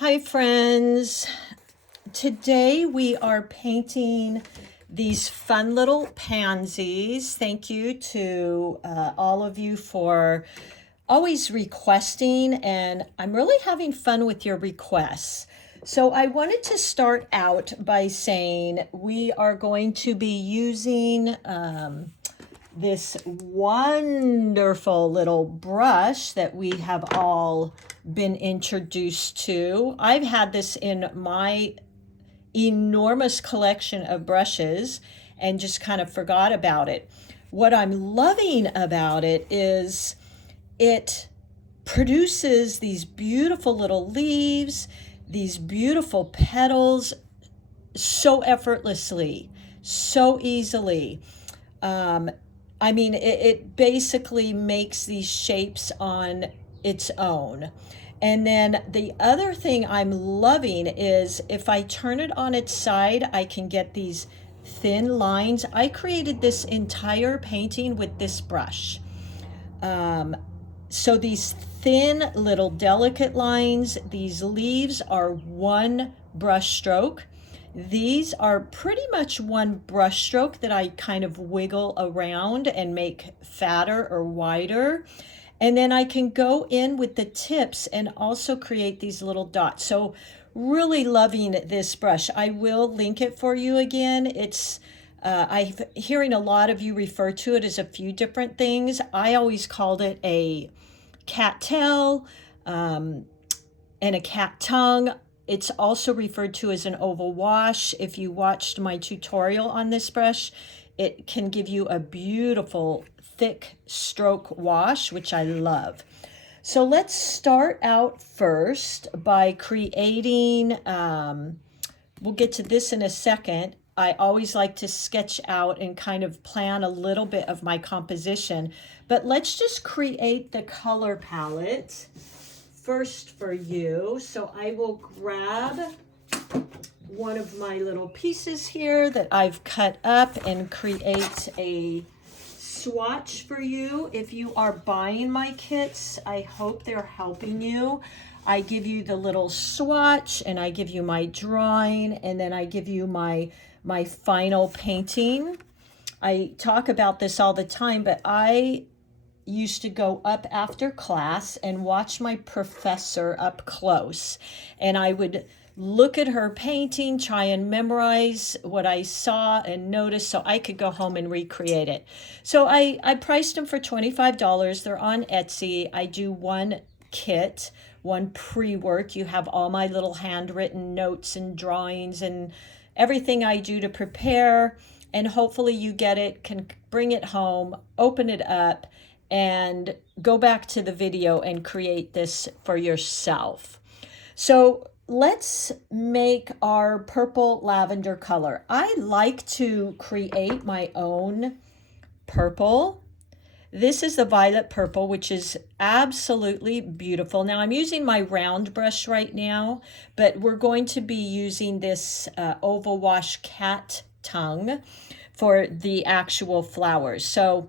Hi friends, today we are painting these fun little pansies. Thank you to all of you for always requesting, and I'm really having fun with your requests. So I wanted to start out by saying we are going to be using this wonderful little brush that we have all been introduced to. I've had this in my enormous collection of brushes and just kind of forgot about it. What I'm loving about it is it produces these beautiful little leaves, these beautiful petals so effortlessly, so easily. I mean, it basically makes these shapes on its own. And then the other thing I'm loving is if I turn it on its side, I can get these thin lines. I created this entire painting with this brush. So these thin little delicate lines, these leaves are one brush stroke. These are pretty much one brush stroke that I kind of wiggle around and make fatter or wider. And then I can go in with the tips and also create these little dots. So really loving this brush. I will link it for you again. It's I'm hearing a lot of you refer to it as a few different things. I always called it a cat tail and a cat tongue. It's also referred to as an oval wash. If you watched my tutorial on this brush, it can give you a beautiful thick stroke wash, which I love. So let's start out first by creating, we'll get to this in a second. I always like to sketch out and kind of plan a little bit of my composition, but let's just create the color palette first for you. So I will grab one of my little pieces here that I've cut up and create a swatch for you. If you are buying my kits, I hope they're helping you. I give you the little swatch and I give you my drawing and then I give you my final painting. I talk about this all the time, but I used to go up after class and watch my professor up close, and I would look at her painting, try and memorize what I saw and noticed so I could go home and recreate it. So I priced them for $25. They're on Etsy. I do one kit, one pre-work. You have all my little handwritten notes and drawings and everything I do to prepare, and hopefully you get it, can bring it home, open it up, and go back to the video and create this for yourself. So let's make our purple lavender color. I like to create my own purple. This is the violet purple, which is absolutely beautiful. Now I'm using my round brush right now, but we're going to be using this oval wash cat tongue for the actual flowers. So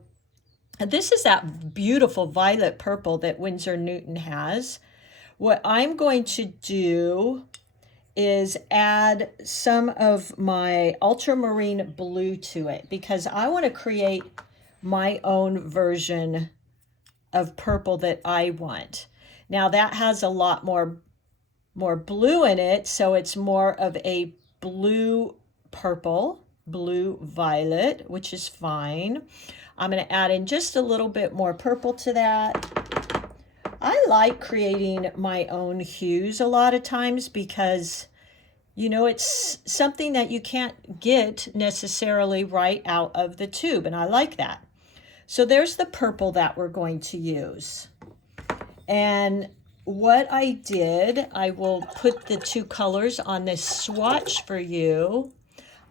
this is that beautiful violet purple that Winsor Newton has. What I'm going to do is add some of my ultramarine blue to it because I want to create my own version of purple that I want. Now that has a lot more blue in it, so it's more of a blue purple, blue violet, which is fine. I'm going to add in just a little bit more purple to that. I like creating my own hues a lot of times because, you know, it's something that you can't get necessarily right out of the tube, and I like that. So there's the purple that we're going to use. And what I did, I will put the two colors on this swatch for you.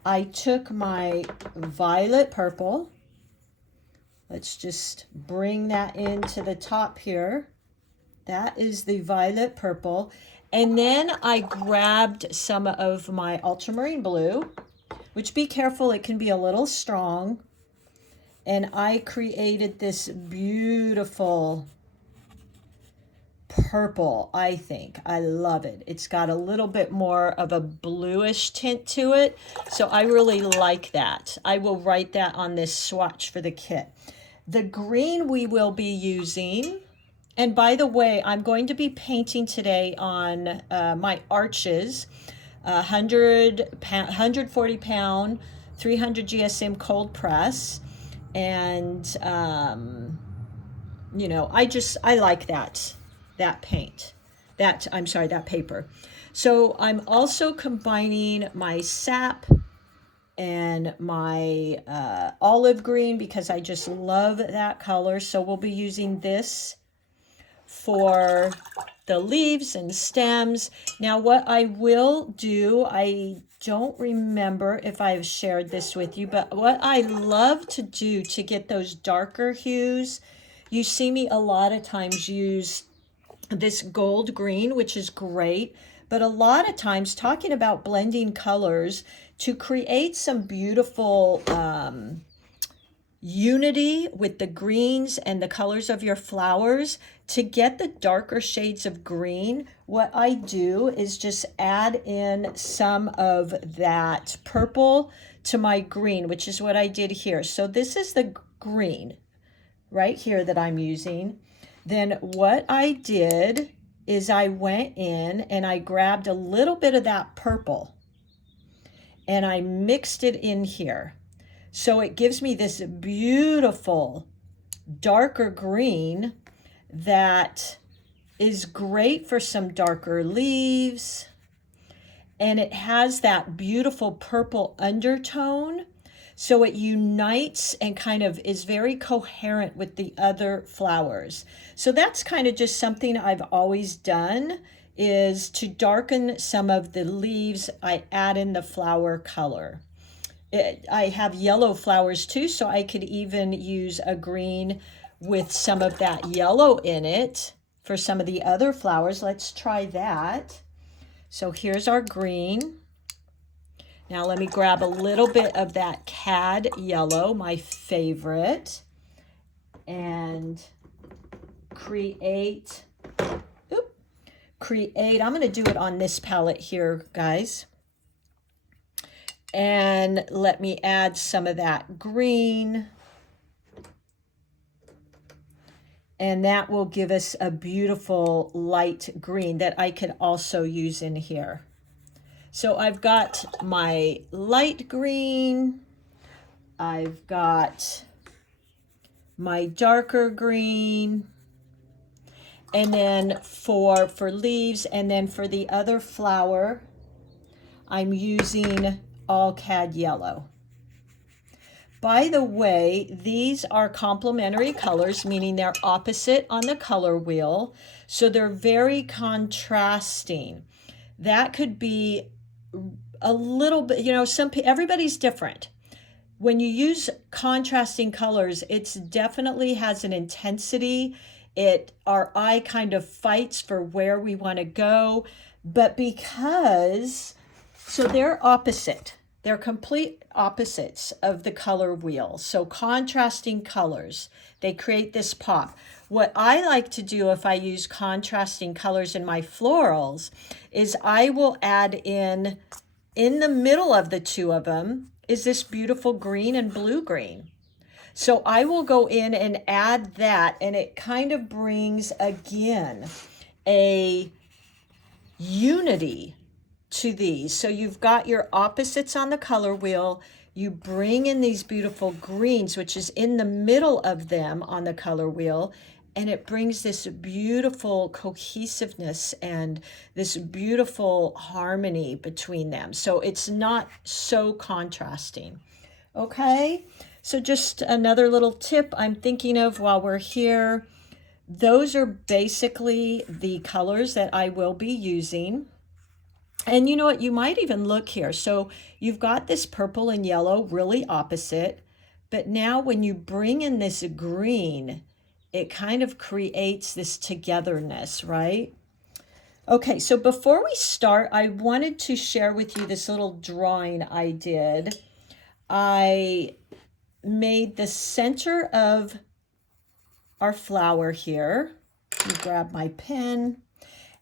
I took my violet purple. Let's just bring that into the top here. That is the violet purple. And then I grabbed some of my ultramarine blue, which, be careful, it can be a little strong. And I created this beautiful purple, I think. I love it. It's got a little bit more of a bluish tint to it. So I really like that. I will write that on this swatch for the kit. The green we will be using, and by the way, I'm going to be painting today on my arches, 140 pound, 300 GSM cold press. And, you know, I like that paint, that paper. So I'm also combining my sap and my olive green because I just love that color. So we'll be using this for the leaves and stems. Now what I will do, I don't remember if I've shared this with you, but what I love to do to get those darker hues, you see me a lot of times use this gold green, which is great, but a lot of times talking about blending colors to create some beautiful unity with the greens and the colors of your flowers. To get the darker shades of green, what I do is just add in some of that purple to my green, which is what I did here. So this is the green right here that I'm using. Then what I did is I went in and I grabbed a little bit of that purple and I mixed it in here. So it gives me this beautiful darker green that is great for some darker leaves. And it has that beautiful purple undertone. So it unites and kind of is very coherent with the other flowers. So that's kind of just something I've always done, is to darken some of the leaves, I add in the flower color. I have yellow flowers too, so I could even use a green with some of that yellow in it for some of the other flowers. Let's try that. So here's our green. Now let me grab a little bit of that cad yellow, my favorite, and create, I'm going to do it on this palette here, guys. And let me add some of that green. And that will give us a beautiful light green that I could also use in here. So I've got my light green, I've got my darker green, and then for leaves, and then for the other flower, I'm using all cad yellow. By the way, these are complementary colors, meaning they're opposite on the color wheel. So they're very contrasting. That could be a little bit, you know, everybody's different. When you use contrasting colors, it's definitely has an intensity. Our eye kind of fights for where we want to go, but so they're opposite. They're complete opposites of the color wheel. So contrasting colors, they create this pop. What I like to do if I use contrasting colors in my florals is I will add in the middle of the two of them is this beautiful green and blue green. So I will go in and add that, and it kind of brings, again, a unity to these. So you've got your opposites on the color wheel. You bring in these beautiful greens, which is in the middle of them on the color wheel, and it brings this beautiful cohesiveness and this beautiful harmony between them. So it's not so contrasting. Okay, so just another little tip I'm thinking of while we're here. Those are basically the colors that I will be using. And you know what, you might even look here. So you've got this purple and yellow really opposite, but now when you bring in this green, it kind of creates this togetherness, right? Okay, so before we start, I wanted to share with you this little drawing I did. I made the center of our flower here, Let me grab my pen.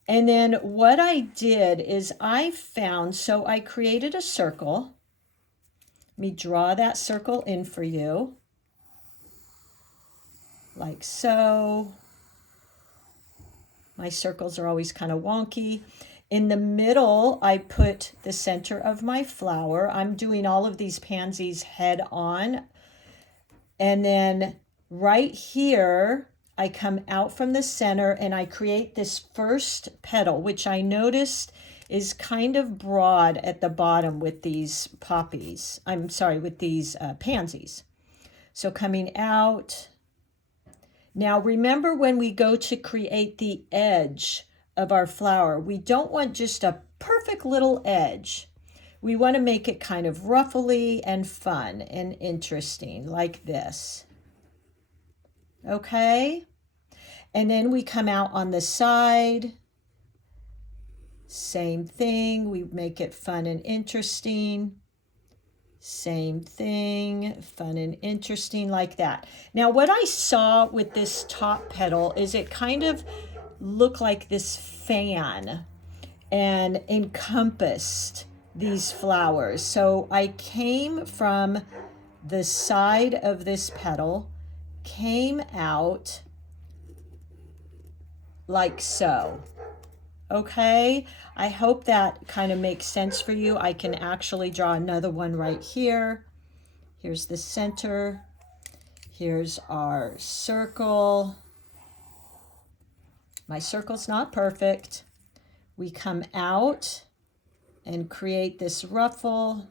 And then what I did is I found, so I created a circle. Let me draw that circle in for you. Like so. My circles are always kind of wonky. In the middle, I put the center of my flower. I'm doing all of these pansies head on. And then right here, I come out from the center and I create this first petal, which I noticed is kind of broad at the bottom with these poppies. I'm sorry, with these pansies. So coming out. Now remember, when we go to create the edge of our flower, we don't want just a perfect little edge. We want to make it kind of ruffly and fun and interesting, like this. Okay? And then we come out on the side. Same thing. We make it fun and interesting. Same thing, fun and interesting, like that. Now, what I saw with this top petal is it kind of looked like this fan and encompassed these flowers. So I came from the side of this petal, came out like so. Okay, I hope that kind of makes sense for you. I can actually draw another one right here. Here's the center. Here's our circle. My circle's not perfect. We come out and create this ruffle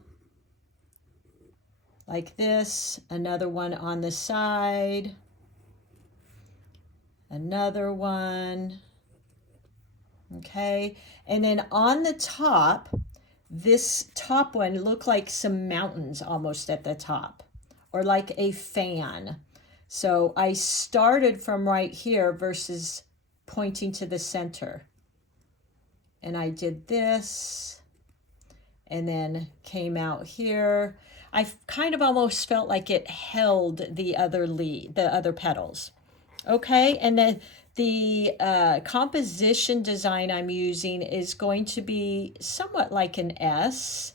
like this. Another one on the side. Another one. Okay, and then on the top, this top one looked like some mountains almost at the top, or like a fan. So I started from right here versus pointing to the center. And I did this, and then came out here. I kind of almost felt like it held the other the other petals. Okay, and then the composition design I'm using is going to be somewhat like an S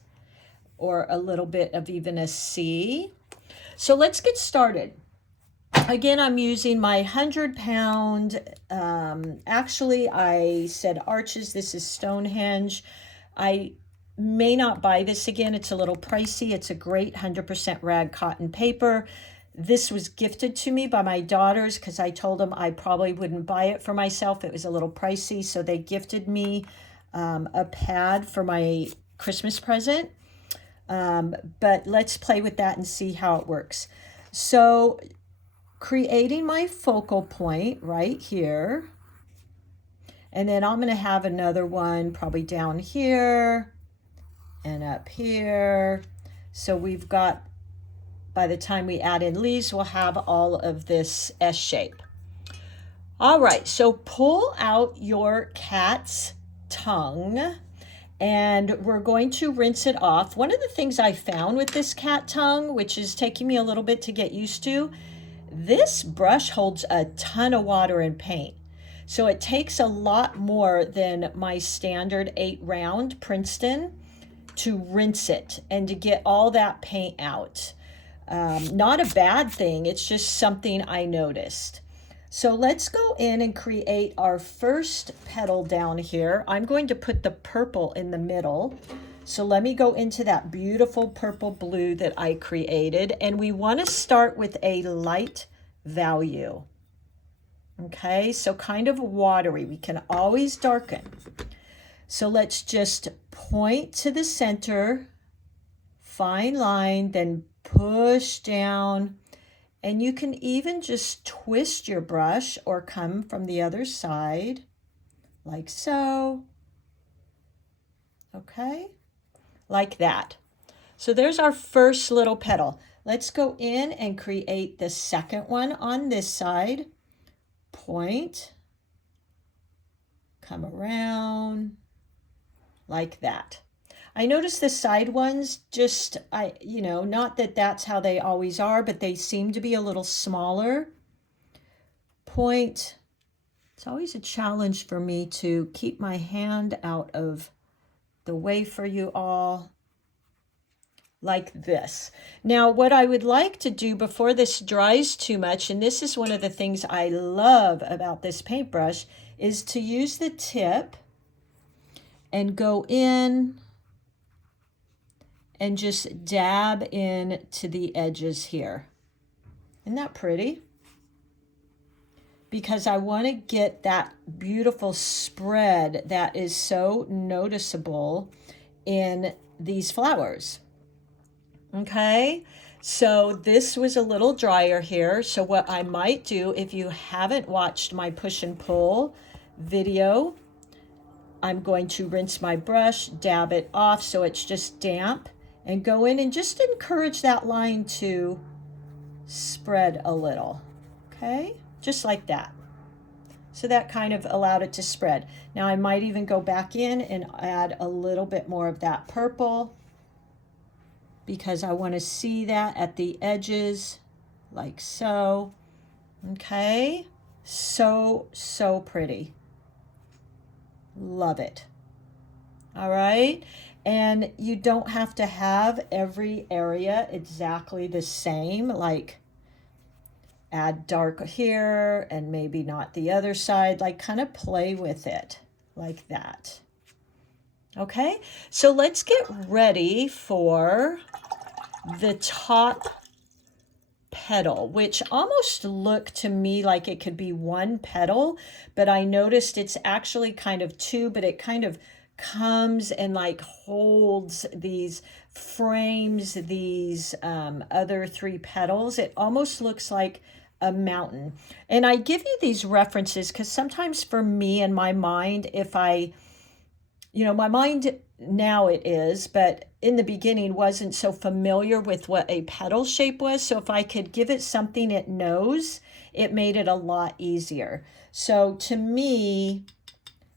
or a little bit of even a C. So let's get started. Again, I'm using my 100-pound, actually I said Arches, this is Stonehenge. I may not buy this again, it's a little pricey. It's a great 100% rag cotton paper. This was gifted to me by my daughters because I told them I probably wouldn't buy it for myself. It was a little pricey, so they gifted me a pad for my Christmas present. But let's play with that and see how it works. So creating my focal point right here. And then I'm going to have another one probably down here and up here. So we've got, by the time we add in leaves, we'll have all of this S shape. All right, so pull out your cat's tongue and we're going to rinse it off. One of the things I found with this cat tongue, which is taking me a little bit to get used to, this brush holds a ton of water and paint. So it takes a lot more than my standard 8-round Princeton to rinse it and to get all that paint out. Not a bad thing, it's just something I noticed. So let's go in and create our first petal down here. I'm going to put the purple in the middle. So let me go into that beautiful purple blue that I created. And we want to start with a light value. Okay, so kind of watery. We can always darken. So let's just point to the center, fine line, then push down, and you can even just twist your brush or come from the other side like so. Okay, like that. So there's our first little petal. Let's go in and create the second one on this side. Point, come around like that. I notice the side ones just, not that that's how they always are, but they seem to be a little smaller. Point, It's always a challenge for me to keep my hand out of the way for you all, like this. Now, what I would like to do before this dries too much, and this is one of the things I love about this paintbrush, is to use the tip and go in and just dab in to the edges here. Isn't that pretty? Because I want to get that beautiful spread that is so noticeable in these flowers. Okay, so this was a little drier here. So what I might do, if you haven't watched my push and pull video, I'm going to rinse my brush, dab it off so it's just damp, and go in and just encourage that line to spread a little. Okay, just like that. So that kind of allowed it to spread. Now I might even go back in and add a little bit more of that purple, because I want to see that at the edges, like so. Okay, so pretty. Love it. All right, and you don't have to have every area exactly the same, like add dark here and maybe not the other side, like kind of play with it like that. Okay, so let's get ready for the top petal, which almost looked to me like it could be one petal, but I noticed it's actually kind of two, but it kind of comes and like holds these, frames these other three petals. It almost looks like a mountain. And I give you these references because sometimes for me in my mind, if I, my mind now it is, but in the beginning wasn't so familiar with what a petal shape was. So if I could give it something it knows, it made it a lot easier. So to me,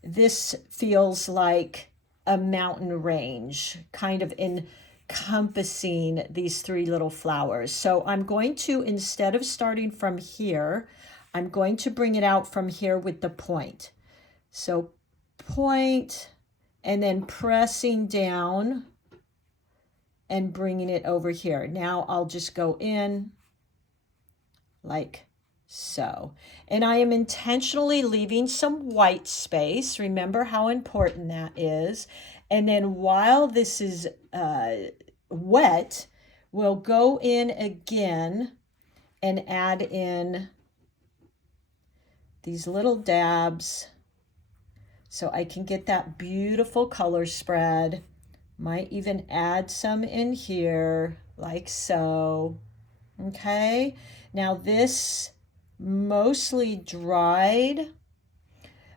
this feels like a mountain range, kind of encompassing these three little flowers. So I'm going to, instead of starting from here, I'm going to bring it out from here with the point. So point, and then pressing down and bringing it over here. Now I'll just go in like so. And I am intentionally leaving some white space. Remember how important that is. And then while this is wet, we'll go in again and add in these little dabs so I can get that beautiful color spread. Might even add some in here like so. Okay, now this mostly dried,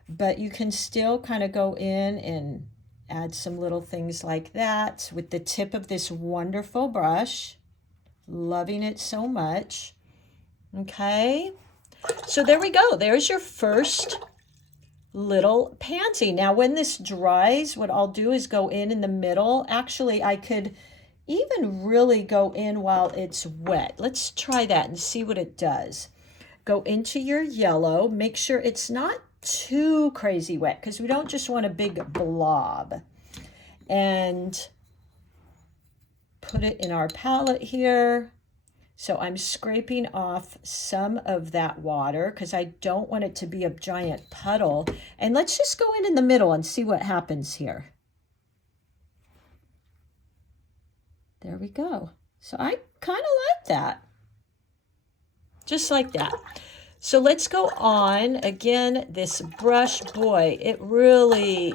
but you can still kind of go in and add some little things like that with the tip of this wonderful brush. Loving it so much. Okay, so there we go. There's your first little pansy. Now when this dries, what I'll do is go in the middle. Actually, I could even really go in while it's wet. Let's try that and see what it does. Go into your yellow. Make sure it's not too crazy wet because we don't just want a big blob. And put it in our palette here. So I'm scraping off some of that water because I don't want it to be a giant puddle. And let's just go in the middle and see what happens here. There we go. So I kind of like that. Just like that. So let's go on. Again, this brush, boy, it really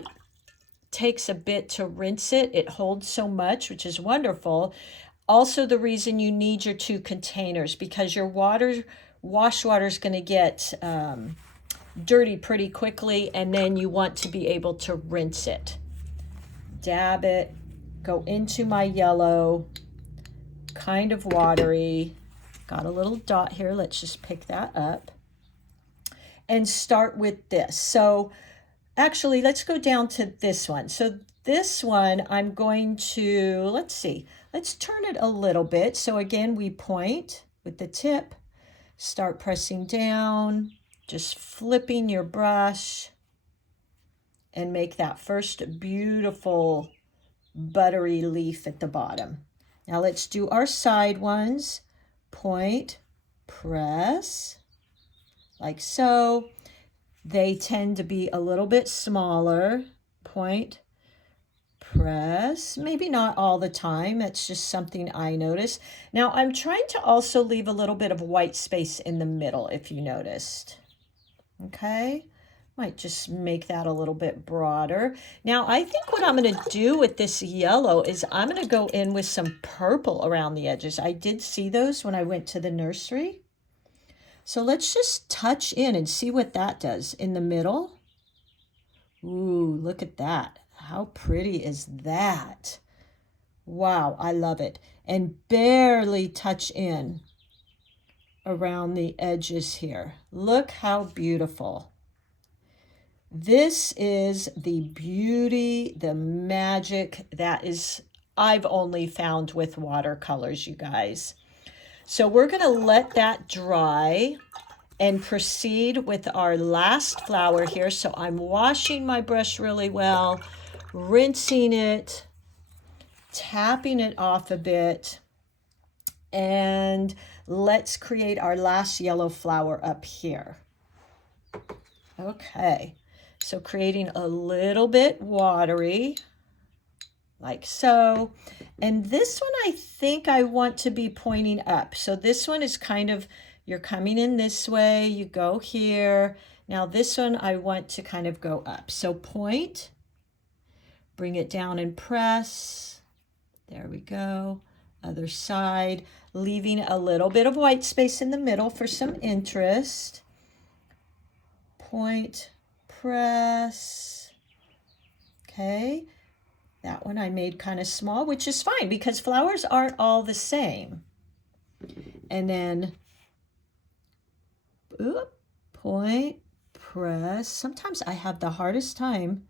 takes a bit to rinse it. It holds so much, which is wonderful. Also, the reason you need your two containers, because your wash water is going to get dirty pretty quickly, and then you want to be able to rinse it. Dab it, go into my yellow, kind of watery. Got a little dot here. Let's just pick that up and start with this. So actually, let's go down to this one. So this one, I'm going to, let's see, let's turn it a little bit. So again, we point with the tip, start pressing down, Just flipping your brush and make that first beautiful buttery leaf at the bottom. Now let's do our side ones. Point, press, like so. They tend to be a little bit smaller. Point, press, maybe not all the time. It's just something I notice. Now I'm trying to also leave a little bit of white space in the middle, if you noticed. Okay, might just make that a little bit broader. Now I think what I'm going to do with this yellow is I'm going to go in with some purple around the edges. I did see those when I went to the nursery. So let's just touch in and see what that does in the middle. Ooh, look at that. How pretty is that? Wow, I love it. And barely touch in around the edges here. Look how beautiful. This is the beauty, the magic that is I've only found with watercolors, you guys. So we're going to let that dry and proceed with our last flower here. So I'm washing my brush really well, rinsing it, tapping it off a bit, and let's create our last yellow flower up here. Okay, so creating a little bit watery, like so. And this one I think I want to be pointing up. So this one is kind of, you're coming in this way, you go here. Now this one I want to kind of go up. So point, bring it down and press. There we go. Other side, leaving a little bit of white space in the middle for some interest. Point, press. Okay. That one I made kind of small, which is fine because flowers aren't all the same. And then, point, press. Sometimes I have the hardest time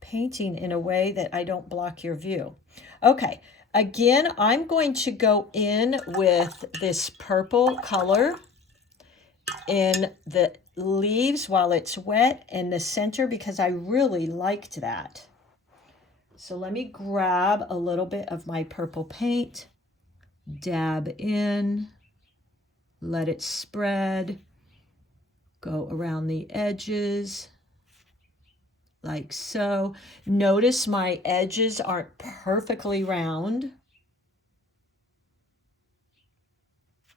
painting in a way that I don't block your view. Okay, again, I'm going to go in with this purple color in the leaves while it's wet in the center because I really liked that. So let me grab a little bit of my purple paint, dab in, let it spread, go around the edges, like so. Notice my edges aren't perfectly round.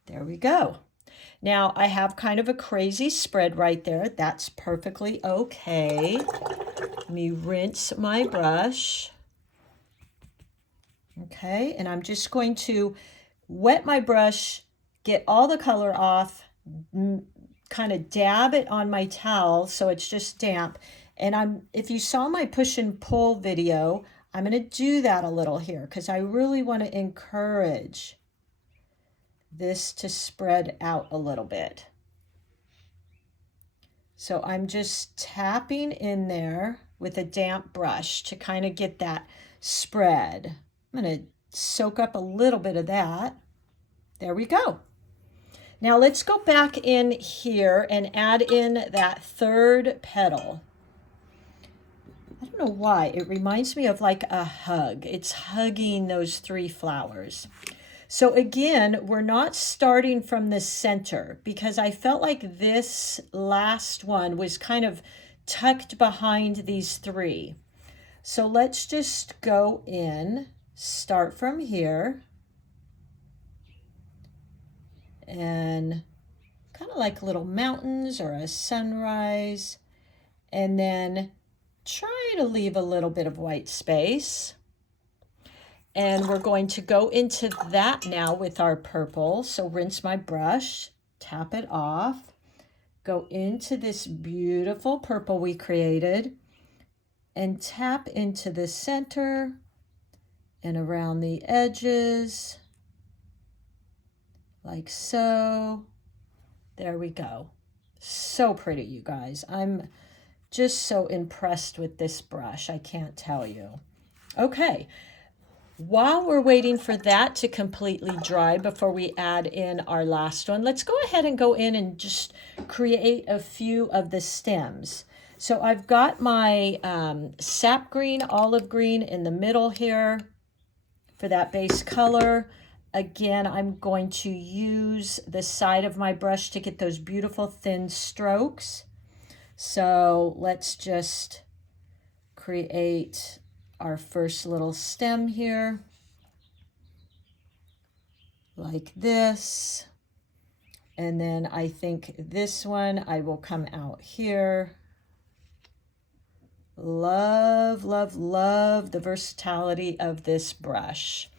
There we go. Now I have kind of a crazy spread right there. That's perfectly okay. Let me rinse my brush. Okay, and I'm just going to wet my brush, get all the color off, kind of dab it on my towel so it's just damp. And if you saw my push and pull video, I'm going to do that a little here because I really want to encourage this to spread out a little bit. So I'm just tapping in there with a damp brush to kind of get that spread. I'm going to soak up a little bit of that. There we go. Now let's go back in here and add in that third petal. I don't know why, it reminds me of like a hug. It's hugging those three flowers. So again, we're not starting from the center because I felt like this last one was kind of tucked behind these three. So let's just go in, start from here, and kind of like little mountains or a sunrise, and then try to leave a little bit of white space. And we're going to go into that now with our purple. So rinse my brush, tap it off, go into this beautiful purple we created, and tap into the center and around the edges, like so. There we go. So pretty, you guys. I'm just so impressed with this brush. I can't tell you. Okay. While we're waiting for that to completely dry before we add in our last one, let's go ahead and go in and just create a few of the stems. So I've got my sap green, olive green in the middle here for that base color. Again, I'm going to use the side of my brush to get those beautiful thin strokes. So let's just create our first little stem here, like this. And then I think this one, I will come out here. Love, love, love the versatility of this brush.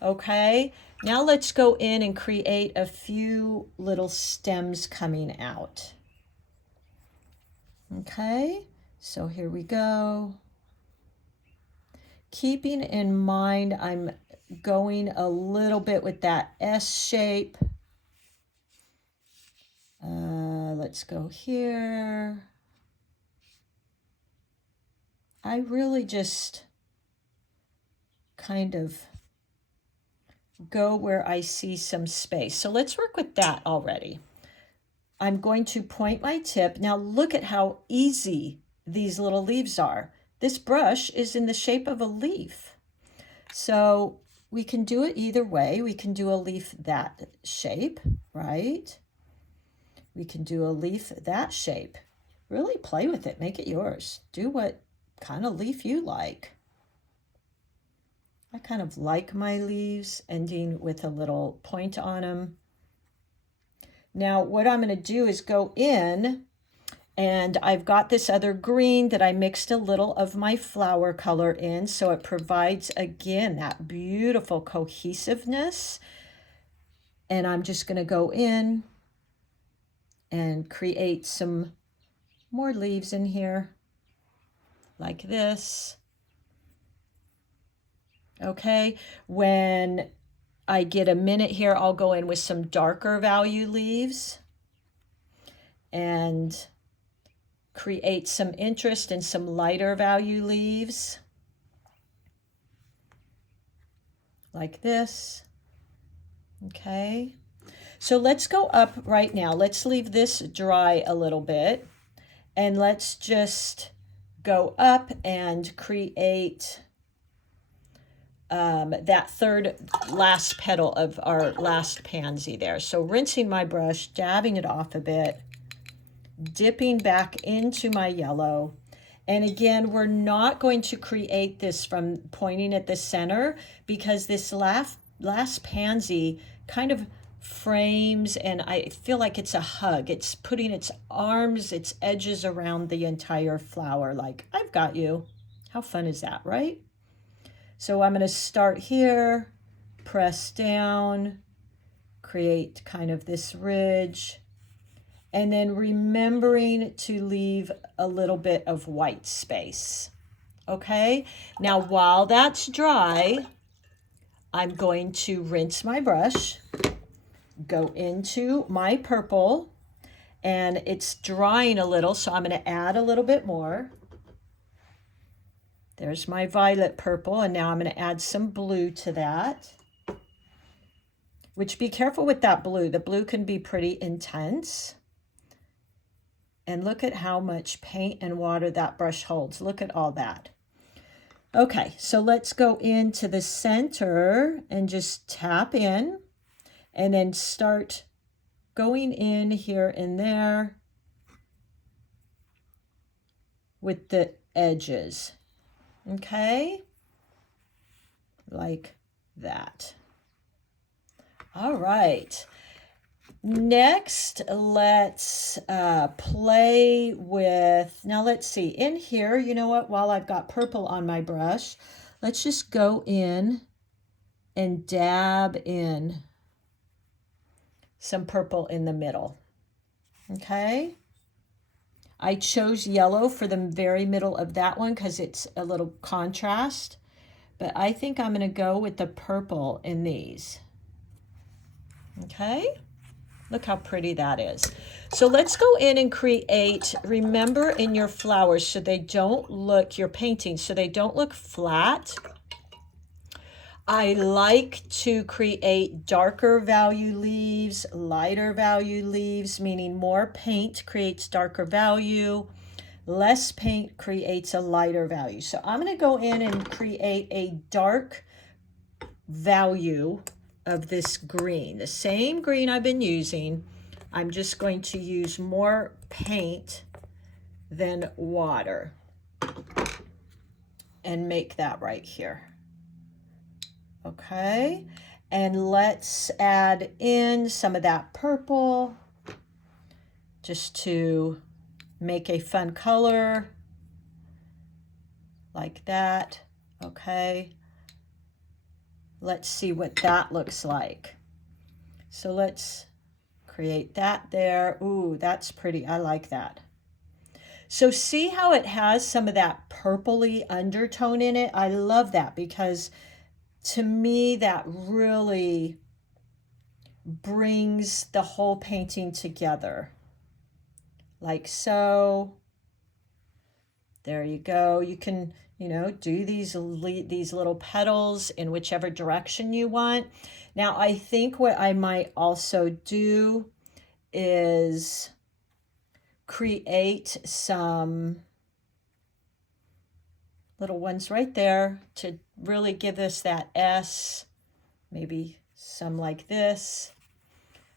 Okay, now let's go in and create a few little stems coming out. Okay, so here we go. Keeping in mind, I'm going a little bit with that S shape. Let's go here. I really just kind of go where I see some space. So let's work with that already. I'm going to point my tip. Now look at how easy these little leaves are. This brush is in the shape of a leaf. So we can do it either way. We can do a leaf that shape, right? We can do a leaf that shape. Really play with it. Make it yours. Do what kind of leaf you like. I kind of like my leaves ending with a little point on them. Now what I'm going to do is go in, and I've got this other green that I mixed a little of my flower color in, so it provides again that beautiful cohesiveness. And I'm just going to go in and create some more leaves in here like this. Okay, when I get a minute here, I'll go in with some darker value leaves and create some interest in some lighter value leaves like this. Okay, so let's go up right now. Let's leave this dry a little bit, and let's just go up and create that third last petal of our last pansy there. So rinsing my brush, dabbing it off a bit, dipping back into my yellow. And again, we're not going to create this from pointing at the center, because this last pansy kind of frames, and I feel like it's a hug. It's putting its arms, its edges around the entire flower, like, I've got you. How fun is that, right? So I'm going to start here, press down, create kind of this ridge, and then remembering to leave a little bit of white space. Okay, now while that's dry, I'm going to rinse my brush, go into my purple, and it's drying a little, so I'm going to add a little bit more. There's my violet purple, and now I'm going to add some blue to that. Which, be careful with that blue. The blue can be pretty intense. And look at how much paint and water that brush holds. Look at all that. Okay, so let's go into the center and just tap in, and then start going in here and there with the edges. Okay, like that. All right, next let's play with, now let's see, in here, you know what, while I've got purple on my brush, let's just go in and dab in some purple in the middle. Okay, I chose yellow for the very middle of that one because it's a little contrast, but I think I'm going to go with the purple in these. Okay, look how pretty that is. So let's go in and create, remember in your flowers, so they don't look, your paintings, so they don't look flat, I like to create darker value leaves, lighter value leaves, meaning more paint creates darker value, less paint creates a lighter value. So I'm going to go in and create a dark value of this green, the same green I've been using. I'm just going to use more paint than water and make that right here. Okay, and let's add in some of that purple just to make a fun color like that. Okay, let's see what that looks like. So let's create that there. Ooh, that's pretty. I like that. So see how it has some of that purpley undertone in it? I love that because to me, that really brings the whole painting together. Like so. There you go. You can, do these little petals in whichever direction you want. Now, I think what I might also do is create some little ones right there to really give us that S, maybe some like this.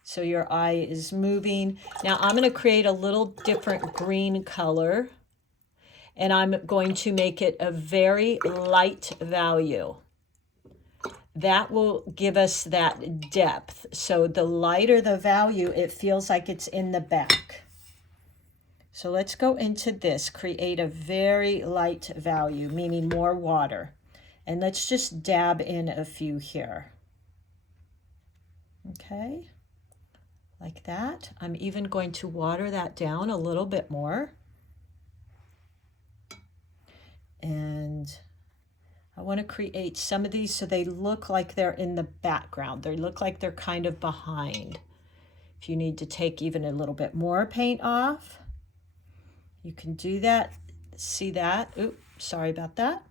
So your eye is moving. Now I'm going to create a little different green color, and I'm going to make it a very light value. That will give us that depth. So the lighter the value, it feels like it's in the back. So let's go into this, create a very light value, meaning more water. And let's just dab in a few here. Okay, like that. I'm even going to water that down a little bit more. And I want to create some of these so they look like they're in the background. They look like they're kind of behind. If you need to take even a little bit more paint off, you can do that. See that? Oops, sorry about that.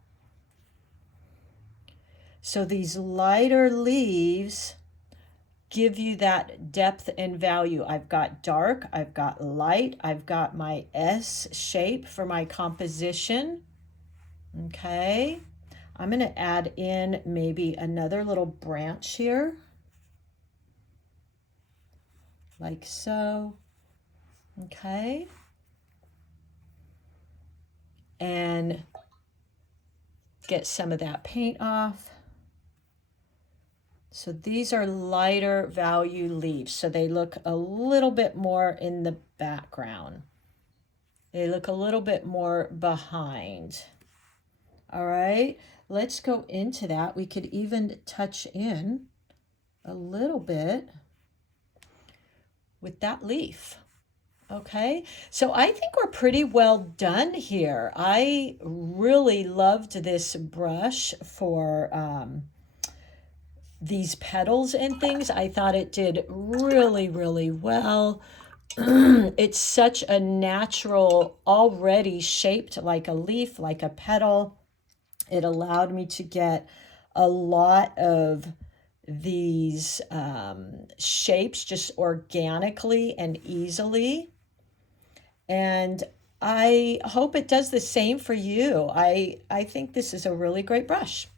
So these lighter leaves give you that depth and value. I've got dark, I've got light, I've got my S shape for my composition. Okay, I'm going to add in maybe another little branch here, like so. Okay. And get some of that paint off. So these are lighter value leaves, so they look a little bit more in the background. They look a little bit more behind. All right, let's go into that. We could even touch in a little bit with that leaf. Okay, so I think we're pretty well done here. I really loved this brush for these petals and things. I thought it did really, really well. It's such a natural, already shaped like a leaf, like a petal. It allowed me to get a lot of these shapes just organically and easily. And I hope it does the same for you. I think this is a really great brush.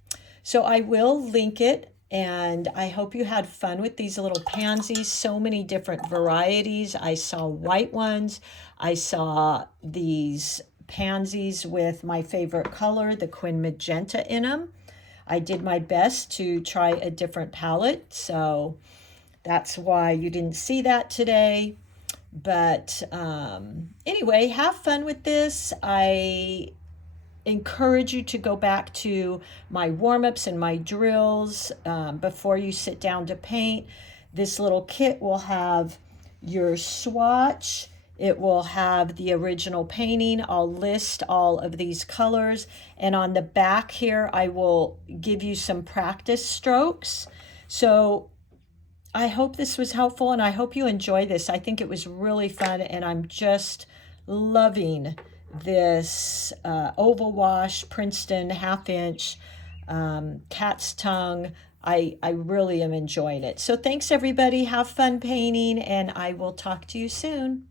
So I will link it, and I hope you had fun with these little pansies. So many different varieties. I saw white ones. I saw these pansies with my favorite color, the Quin Magenta, in them. I did my best to try a different palette, so that's why you didn't see that today. But anyway, have fun with this. I encourage you to go back to my warm-ups and my drills before you sit down to paint. This little kit will have your swatch. It will have the original painting. I'll list all of these colors. And on the back here, I will give you some practice strokes. So I hope this was helpful, and I hope you enjoy this. I think it was really fun, and I'm just loving this oval wash Princeton 1/2 inch cat's tongue. I really am enjoying it. So thanks everybody. Have fun painting, and I will talk to you soon.